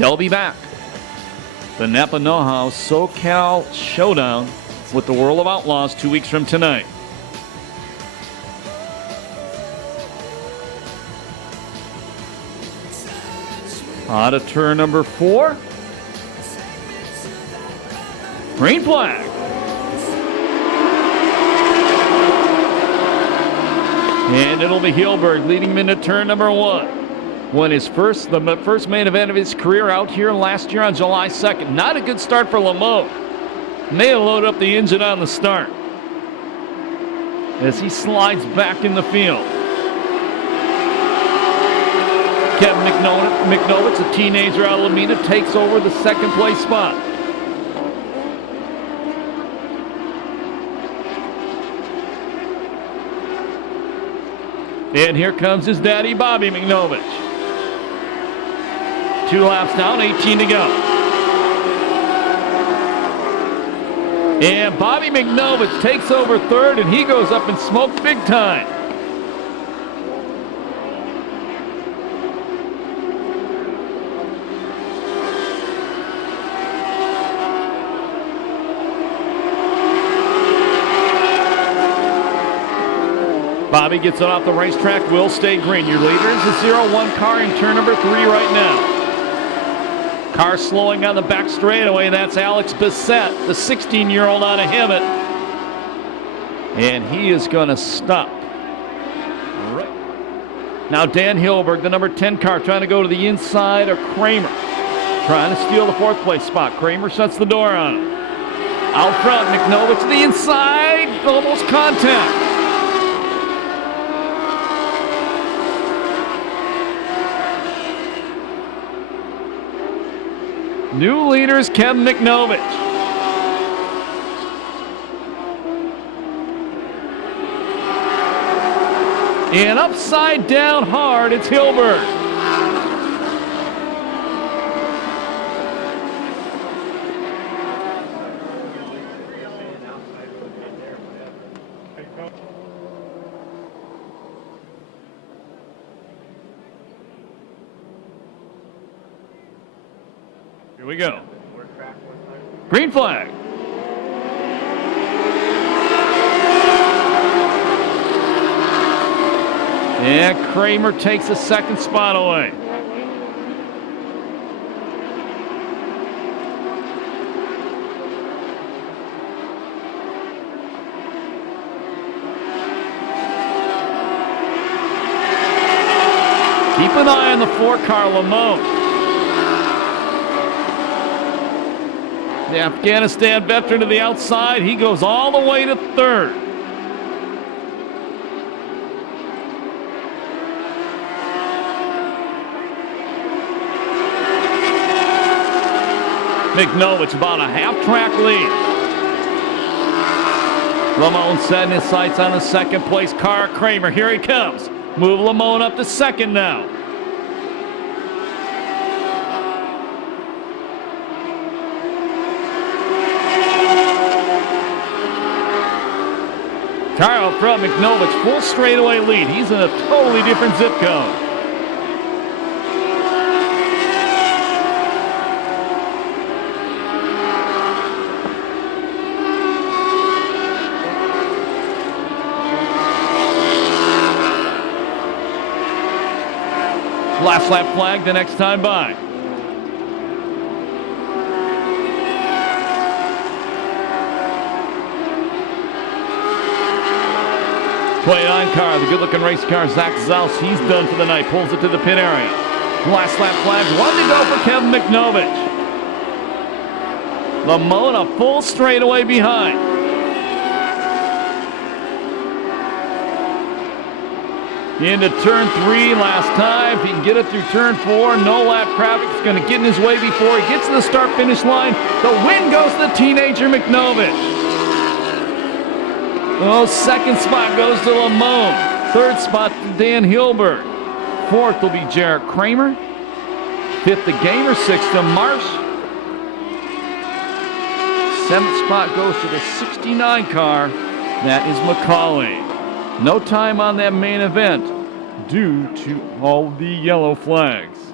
They'll be back. The Napa Know-How SoCal Showdown with the World of Outlaws 2 weeks from tonight. On to turn number 4. Green flag. And it'll be Hilberg leading him into turn number 1. Won his first main event of his career out here last year on July 2nd. Not a good start for Lamont. May have loaded up the engine on the start as he slides back in the field. Kevin McNovitz, a teenager out of Lamina, takes over the second place spot. And here comes his daddy, Bobby McNovitz. 2 laps down, 18 to go. And Bobby McNovitz takes over third, and he goes up in smoke big time. Bobby gets it off the racetrack, will stay green. Your leader is the 0-1 car in turn number 3 right now. Car slowing on the back straightaway. That's Alex Bissett, the 16-year-old out of Hemet. And he is going to stop. Right. Now Dan Hilberg, the number 10 car, trying to go to the inside of Kramer. Trying to steal the 4th place spot. Kramer shuts the door on him. Out front, McNovitz to the inside. Almost contact. New leaders, Kevin McNovitz. And upside down hard, it's Hilberg. Here we go. Green flag. And Kramer takes the second spot away. Keep an eye on the 4-car Lamont. The Afghanistan veteran to the outside. He goes all the way to third. McNovitz about a half-track lead. Lamont setting his sights on the second place car. Kramer, here he comes. Move Lamont up to second now. Car out front, McNovitz, full straightaway lead. He's in a totally different zip code. Last lap flag the next time by. '29 car, the good-looking race car, Zach Zaus, he's done for the night. Pulls it to the pit area. Last lap flag, 1 to go for Kevin McNovitz. Lamont a full straightaway behind. Into turn 3 last time. If he can get it through turn 4, no lap traffic is going to get in his way before he gets to the start-finish line. The win goes to the teenager McNovitz. Oh, second spot goes to Lamont. Third spot to Dan Hilberg. Fourth will be Jarrett Kramer. Fifth to Gamer. Sixth to Marsh. Seventh spot goes to the 69 car. That is McCauley. No time on that main event due to all the yellow flags.